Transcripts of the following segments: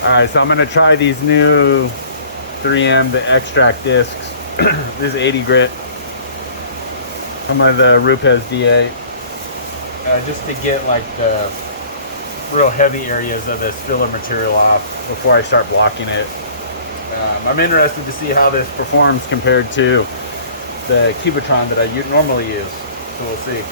All right, so I'm gonna try these new 3M, the extract discs. This is 80 grit. Some of the Rupes D8, just to get like the real heavy areas of this filler material off before I start blocking it. I'm interested to see how this performs compared to the Cubitron that I normally use. So we'll see.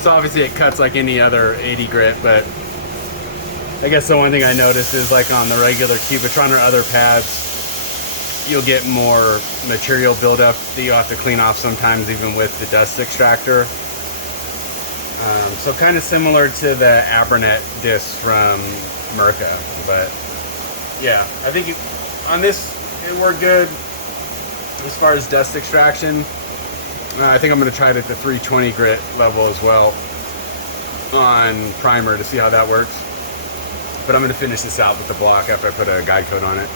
So obviously it cuts like any other 80 grit, but I guess the one thing I noticed is like on the regular Cubitron or other pads, you'll get more material buildup that you'll have to clean off sometimes even with the dust extractor. So kind of similar to the Abranet discs from Mirka, but yeah, I think on this it worked good as far as dust extraction. I think I'm going to try it at the 320 grit level as well on primer to see how that works. But I'm going to finish this out with the block after I put a guide coat on it.